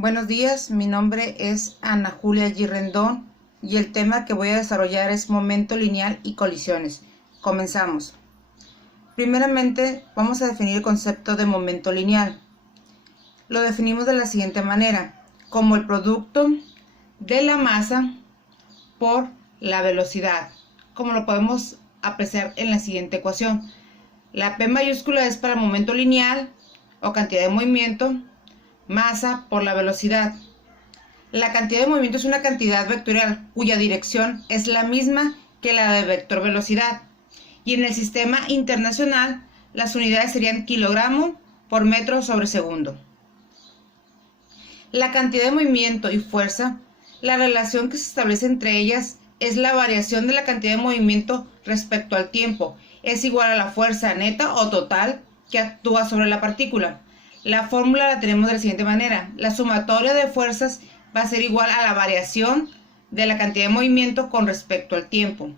Buenos días, mi nombre es Ana Julia G. Rendón y el tema que voy a desarrollar es momento lineal y colisiones. Comenzamos. Primeramente, vamos a definir el concepto de momento lineal. Lo definimos de la siguiente manera, como el producto de la masa por la velocidad, como lo podemos apreciar en la siguiente ecuación. La P mayúscula es para el momento lineal o cantidad de movimiento, masa por la velocidad. La cantidad de movimiento es una cantidad vectorial cuya dirección es la misma que la de vector velocidad. Y en el sistema internacional, las unidades serían kilogramo por metro sobre segundo. La cantidad de movimiento y fuerza, la relación que se establece entre ellas es la variación de la cantidad de movimiento respecto al tiempo. Es igual a la fuerza neta o total que actúa sobre la partícula. La fórmula la tenemos de la siguiente manera. La sumatoria de fuerzas va a ser igual a la variación de la cantidad de movimiento con respecto al tiempo.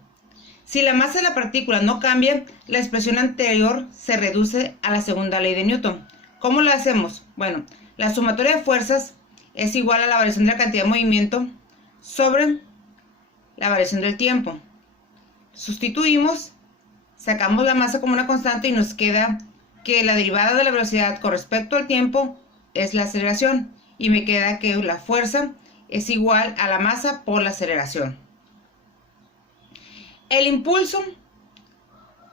Si la masa de la partícula no cambia, la expresión anterior se reduce a la segunda ley de Newton. ¿Cómo lo hacemos? Bueno, la sumatoria de fuerzas es igual a la variación de la cantidad de movimiento sobre la variación del tiempo. Sustituimos, sacamos la masa como una constante y nos queda que la derivada de la velocidad con respecto al tiempo es la aceleración y me queda que la fuerza es igual a la masa por la aceleración. El impulso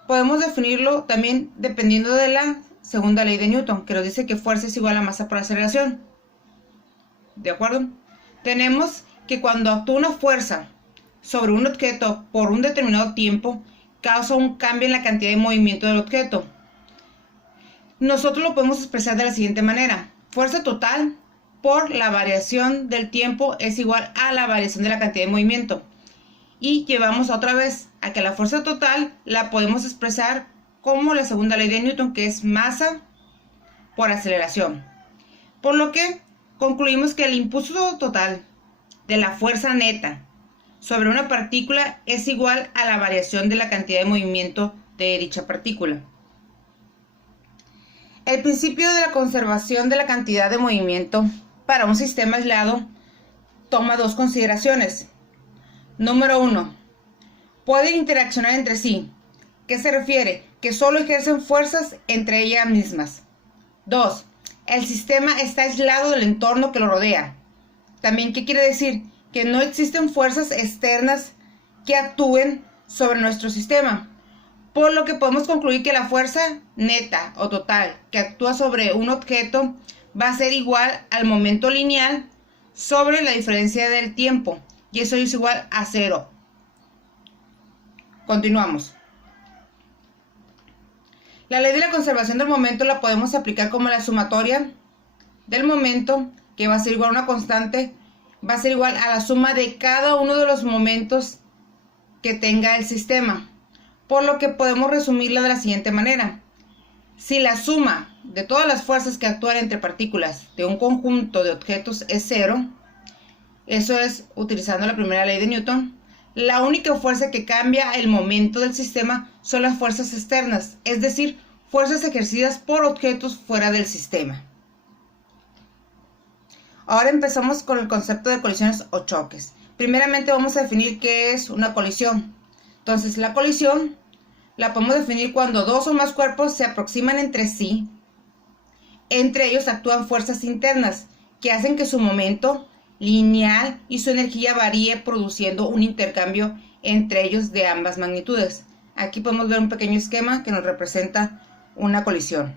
podemos definirlo también dependiendo de la segunda ley de Newton, que nos dice que fuerza es igual a masa por aceleración. ¿De acuerdo? Tenemos que cuando actúa una fuerza sobre un objeto por un determinado tiempo, causa un cambio en la cantidad de movimiento del objeto. Nosotros lo podemos expresar de la siguiente manera. Fuerza total por la variación del tiempo es igual a la variación de la cantidad de movimiento. Y llevamos otra vez a que la fuerza total la podemos expresar como la segunda ley de Newton, que es masa por aceleración. Por lo que concluimos que el impulso total de la fuerza neta sobre una partícula es igual a la variación de la cantidad de movimiento de dicha partícula. El principio de la conservación de la cantidad de movimiento para un sistema aislado toma dos consideraciones. Número 1. Pueden interaccionar entre sí. ¿Qué se refiere? Que solo ejercen fuerzas entre ellas mismas. 2. El sistema está aislado del entorno que lo rodea. También, ¿qué quiere decir? Que no existen fuerzas externas que actúen sobre nuestro sistema. Por lo que podemos concluir que la fuerza neta o total que actúa sobre un objeto va a ser igual al momento lineal sobre la diferencia del tiempo. Y eso es igual a 0. Continuamos. La ley de la conservación del momento la podemos aplicar como la sumatoria del momento, que va a ser igual a una constante, va a ser igual a la suma de cada uno de los momentos que tenga el sistema. Por lo que podemos resumirla de la siguiente manera. Si la suma de todas las fuerzas que actúan entre partículas de un conjunto de objetos es 0, eso es utilizando la primera ley de Newton, la única fuerza que cambia el momento del sistema son las fuerzas externas, es decir, fuerzas ejercidas por objetos fuera del sistema. Ahora empezamos con el concepto de colisiones o choques. Primeramente vamos a definir qué es una colisión. Entonces, la colisión la podemos definir cuando dos o más cuerpos se aproximan entre sí. Entre ellos actúan fuerzas internas que hacen que su momento lineal y su energía varíe, produciendo un intercambio entre ellos de ambas magnitudes. Aquí podemos ver un pequeño esquema que nos representa una colisión.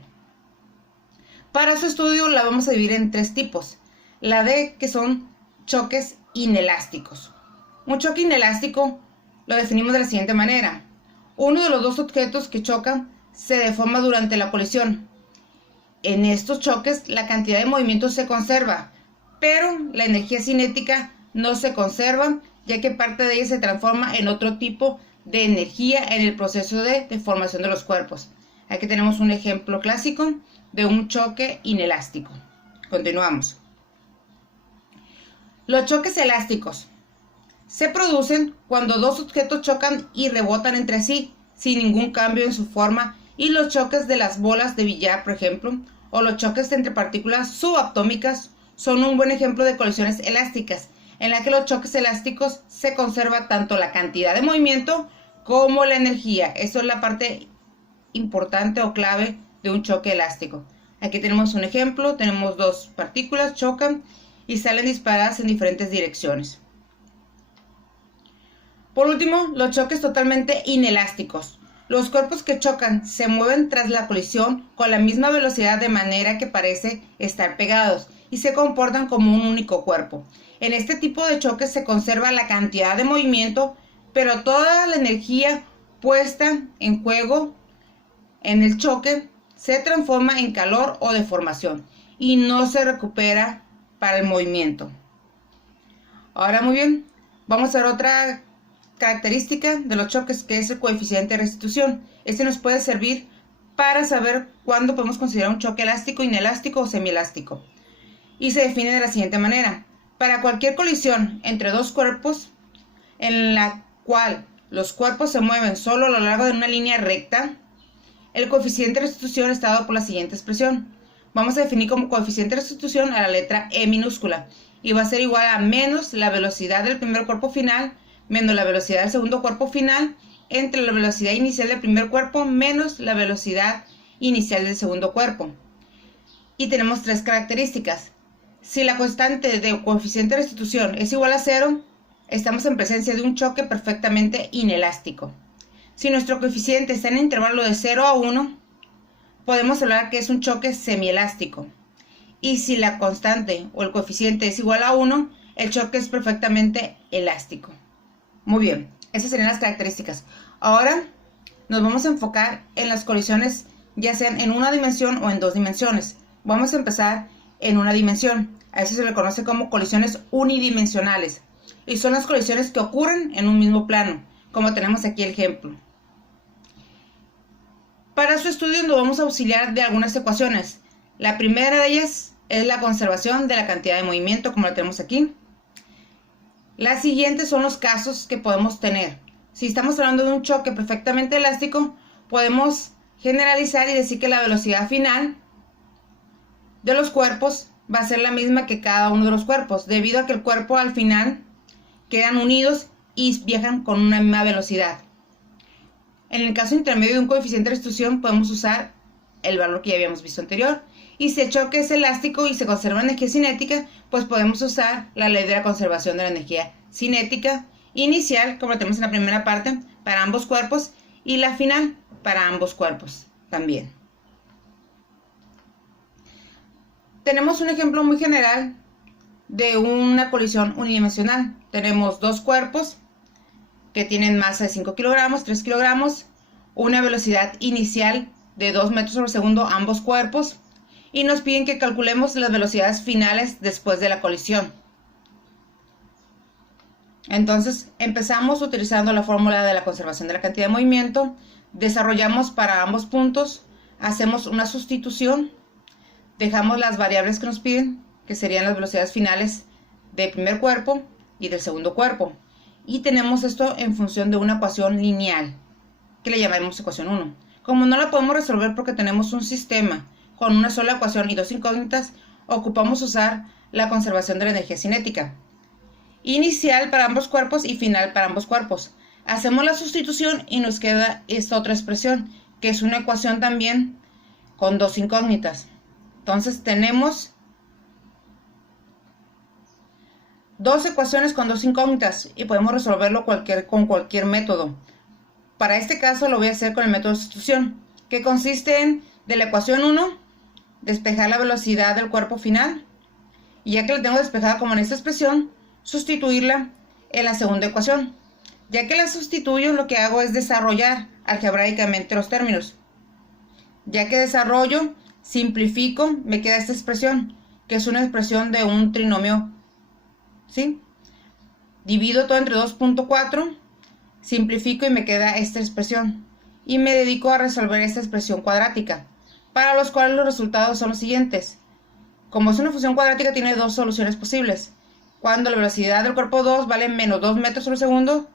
Para su estudio la vamos a dividir en tres tipos. La D, que son choques inelásticos. Un choque inelástico lo definimos de la siguiente manera. Uno de los dos objetos que chocan se deforma durante la colisión. En estos choques la cantidad de movimiento se conserva, pero la energía cinética no se conserva, ya que parte de ella se transforma en otro tipo de energía en el proceso de deformación de los cuerpos. Aquí tenemos un ejemplo clásico de un choque inelástico. Continuamos. Los choques elásticos se producen cuando dos objetos chocan y rebotan entre sí sin ningún cambio en su forma, y los choques de las bolas de billar, por ejemplo, o los choques entre partículas subatómicas son un buen ejemplo de colisiones elásticas, en la que los choques elásticos se conserva tanto la cantidad de movimiento como la energía. Eso es la parte importante o clave de un choque elástico. Aquí tenemos un ejemplo, tenemos dos partículas, chocan y salen disparadas en diferentes direcciones. Por último, los choques totalmente inelásticos. Los cuerpos que chocan se mueven tras la colisión con la misma velocidad de manera que parece estar pegados y se comportan como un único cuerpo. En este tipo de choques se conserva la cantidad de movimiento, pero toda la energía puesta en juego en el choque se transforma en calor o deformación y no se recupera para el movimiento. Ahora muy bien, vamos a ver otra característica de los choques, que es el coeficiente de restitución. Este nos puede servir para saber cuándo podemos considerar un choque elástico, inelástico o semielástico. Y se define de la siguiente manera: para cualquier colisión entre dos cuerpos en la cual los cuerpos se mueven solo a lo largo de una línea recta, el coeficiente de restitución está dado por la siguiente expresión. Vamos a definir como coeficiente de restitución a la letra E minúscula, y va a ser igual a menos la velocidad del primer cuerpo final menos la velocidad del segundo cuerpo final entre la velocidad inicial del primer cuerpo menos la velocidad inicial del segundo cuerpo. Y tenemos tres características. Si la constante de coeficiente de restitución es igual a 0, estamos en presencia de un choque perfectamente inelástico. Si nuestro coeficiente está en el intervalo de 0 a 1, podemos hablar que es un choque semielástico. Y si la constante o el coeficiente es igual a 1, el choque es perfectamente elástico. Muy bien, esas serían las características. Ahora nos vamos a enfocar en las colisiones, ya sean en una dimensión o en dos dimensiones. Vamos a empezar en una dimensión. A eso se le conoce como colisiones unidimensionales. Y son las colisiones que ocurren en un mismo plano, como tenemos aquí el ejemplo. Para su estudio nos vamos a auxiliar de algunas ecuaciones. La primera de ellas es la conservación de la cantidad de movimiento, como la tenemos aquí. Las siguientes son los casos que podemos tener. Si estamos hablando de un choque perfectamente elástico, podemos generalizar y decir que la velocidad final de los cuerpos va a ser la misma que cada uno de los cuerpos, debido a que el cuerpo al final quedan unidos y viajan con una misma velocidad. En el caso intermedio de un coeficiente de restitución podemos usar el valor que ya habíamos visto anterior. Y si el choque es elástico y se conserva energía cinética, pues podemos usar la ley de la conservación de la energía cinética inicial, como lo tenemos en la primera parte, para ambos cuerpos, y la final para ambos cuerpos también. Tenemos un ejemplo muy general de una colisión unidimensional. Tenemos dos cuerpos que tienen masa de 5 kilogramos, 3 kilogramos, una velocidad inicial de 2 metros sobre segundo ambos cuerpos, y nos piden que calculemos las velocidades finales después de la colisión. Entonces empezamos utilizando la fórmula de la conservación de la cantidad de movimiento, desarrollamos para ambos puntos, hacemos una sustitución, dejamos las variables que nos piden, que serían las velocidades finales del primer cuerpo y del segundo cuerpo, y tenemos esto en función de una ecuación lineal, que le llamaremos ecuación 1. Como no la podemos resolver porque tenemos un sistema con una sola ecuación y dos incógnitas, ocupamos usar la conservación de la energía cinética. Inicial para ambos cuerpos y final para ambos cuerpos. Hacemos la sustitución y nos queda esta otra expresión, que es una ecuación también con dos incógnitas. Entonces tenemos dos ecuaciones con dos incógnitas y podemos resolverlo con cualquier método. Para este caso lo voy a hacer con el método de sustitución, que consiste en, de la ecuación 1, despejar la velocidad del cuerpo final, y ya que la tengo despejada como en esta expresión, sustituirla en la segunda ecuación. Ya que la sustituyo, lo que hago es desarrollar algebraicamente los términos. Ya que desarrollo, simplifico, me queda esta expresión, que es una expresión de un trinomio, ¿sí? Divido todo entre 2.4, simplifico y me queda esta expresión. Y me dedico a resolver esta expresión cuadrática, para los cuales los resultados son los siguientes. Como es una función cuadrática, tiene dos soluciones posibles. Cuando la velocidad del cuerpo 2 vale menos 2 metros sobre segundo,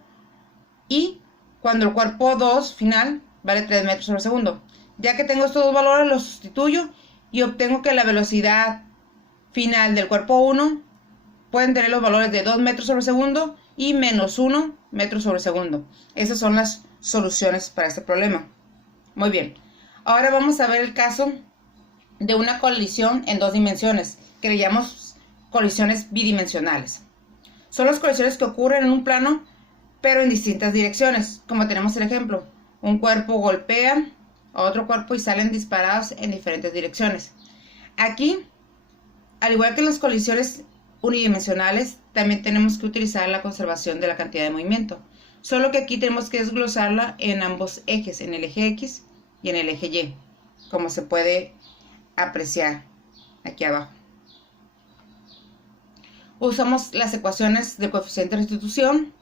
y cuando el cuerpo 2 final vale 3 metros sobre segundo. Ya que tengo estos dos valores, los sustituyo y obtengo que la velocidad final del cuerpo 1 pueden tener los valores de 2 metros sobre segundo y menos 1 metro sobre segundo. Esas son las soluciones para este problema. Muy bien. Ahora vamos a ver el caso de una colisión en dos dimensiones, que le llamamos colisiones bidimensionales. Son las colisiones que ocurren en un plano, pero en distintas direcciones, como tenemos el ejemplo. Un cuerpo golpea a otro cuerpo y salen disparados en diferentes direcciones. Aquí, al igual que en las colisiones unidimensionales, también tenemos que utilizar la conservación de la cantidad de movimiento. Solo que aquí tenemos que desglosarla en ambos ejes, en el eje X y en el eje Y, como se puede apreciar aquí abajo. Usamos las ecuaciones del coeficiente de restitución,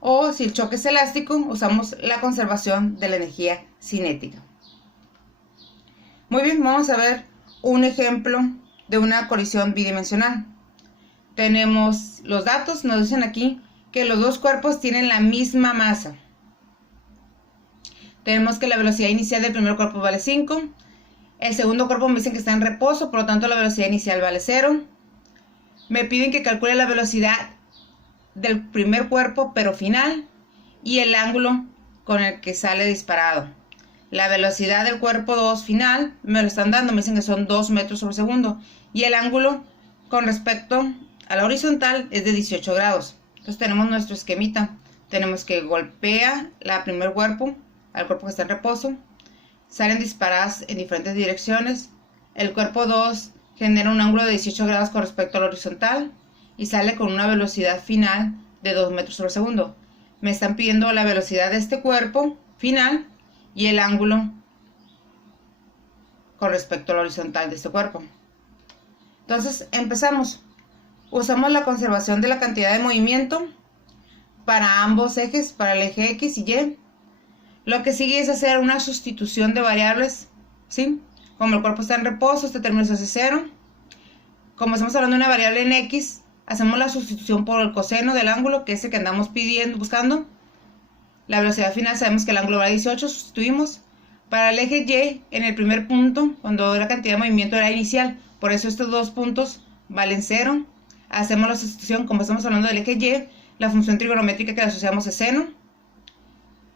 o si el choque es elástico, usamos la conservación de la energía cinética. Muy bien, vamos a ver un ejemplo de una colisión bidimensional. Tenemos los datos, nos dicen aquí que los dos cuerpos tienen la misma masa. Tenemos que la velocidad inicial del primer cuerpo vale 5. El segundo cuerpo me dicen que está en reposo, por lo tanto la velocidad inicial vale 0. Me piden que calcule la velocidad del primer cuerpo, pero final, y el ángulo con el que sale disparado. La velocidad del cuerpo 2 final me lo están dando, me dicen que son 2 metros sobre segundo, y el ángulo con respecto a la horizontal es de 18 grados. Entonces tenemos nuestro esquemita. Tenemos que golpea la primer cuerpo al cuerpo que está en reposo, salen disparadas en diferentes direcciones. El cuerpo 2 genera un ángulo de 18 grados con respecto a la horizontal y sale con una velocidad final de 2 metros sobre segundo. Me están pidiendo la velocidad de este cuerpo final y el ángulo con respecto a la horizontal de este cuerpo. Entonces empezamos. Usamos la conservación de la cantidad de movimiento para ambos ejes, para el eje X y Y. Lo que sigue es hacer una sustitución de variables, ¿sí? Como el cuerpo está en reposo, este término se hace 0. Como estamos hablando de una variable en X, hacemos la sustitución por el coseno del ángulo, que es el que andamos pidiendo, buscando. La velocidad final sabemos que el ángulo vale 18, sustituimos. Para el eje Y, en el primer punto, cuando la cantidad de movimiento era inicial, por eso estos dos puntos valen 0. Hacemos la sustitución, como estamos hablando del eje Y, la función trigonométrica que le asociamos es seno,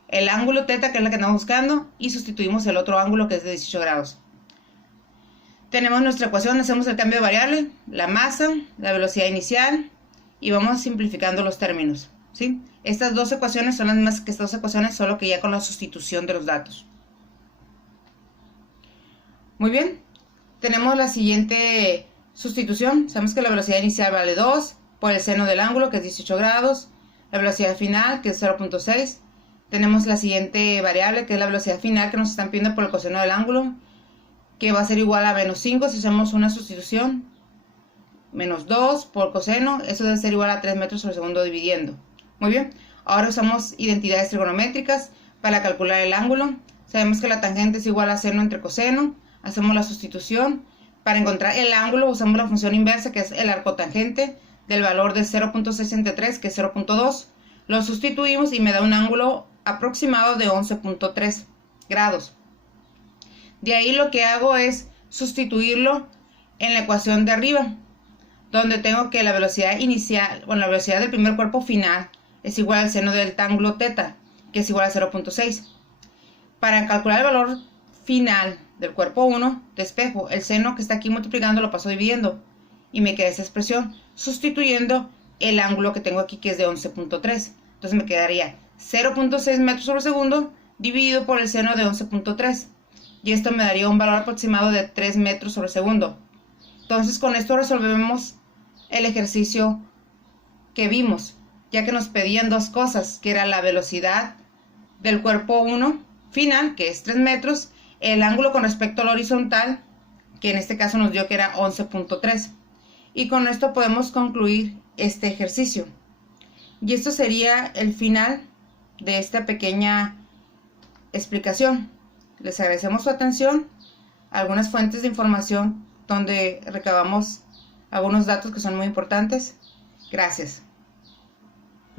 el ángulo θ, que es la que andamos buscando, y sustituimos el otro ángulo, que es de 18 grados. Tenemos nuestra ecuación, hacemos el cambio de variable, la masa, la velocidad inicial, y vamos simplificando los términos, ¿sí? Estas dos ecuaciones son las mismas que estas dos ecuaciones, solo que ya con la sustitución de los datos. Muy bien, tenemos la siguiente sustitución. Sabemos que la velocidad inicial vale 2 por el seno del ángulo, que es 18 grados, la velocidad final, que es 0.6. Tenemos la siguiente variable, que es la velocidad final, que nos están pidiendo por el coseno del ángulo, que va a ser igual a menos 5 si hacemos una sustitución. Menos 2 por coseno, eso debe ser igual a 3 metros sobre segundo dividiendo. Muy bien, ahora usamos identidades trigonométricas para calcular el ángulo. Sabemos que la tangente es igual a seno entre coseno. Hacemos la sustitución. Para encontrar el ángulo usamos la función inversa, que es el arcotangente del valor de 0.63, que es 0.2. Lo sustituimos y me da un ángulo aproximado de 11.3 grados. De ahí lo que hago es sustituirlo en la ecuación de arriba, donde tengo que la velocidad inicial, bueno, la velocidad del primer cuerpo final es igual al seno del ángulo θ, que es igual a 0.6. Para calcular el valor final del cuerpo 1, despejo el seno que está aquí multiplicando, lo paso dividiendo y me queda esa expresión, sustituyendo el ángulo que tengo aquí, que es de 11.3. Entonces me quedaría 0.6 metros sobre segundo dividido por el seno de 11.3, y esto me daría un valor aproximado de 3 metros sobre segundo. Entonces con esto resolvemos el ejercicio que vimos, ya que nos pedían dos cosas, que era la velocidad del cuerpo 1 final, que es 3 metros, el ángulo con respecto al horizontal, que en este caso nos dio que era 11.3. Y con esto podemos concluir este ejercicio. Y esto sería el final de esta pequeña explicación. Les agradecemos su atención. Algunas fuentes de información donde recabamos algunos datos que son muy importantes. Gracias.